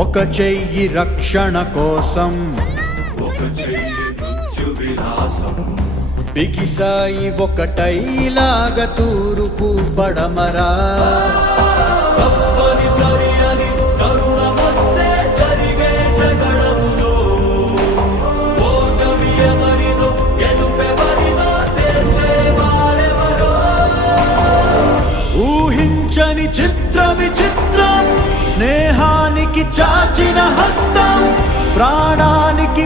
ఒక చెయ్యి రక్షణ కోసం, ఒక చెయ్యి మృత్యు విలాసం. బిగిసాయి ఒకటైలాగా తూరుపు పడమరా. తప్పనిసరి అని కరుణమొస్తే జరిగే జగడములో ఓటమి ఎవరిదో గెలుపెవరిదో తేల్చేవారెవరో. ఊహించని చిత్ర విచిత్రం, స్నేహానికి చాచిన హస్తం, ప్రాణానికి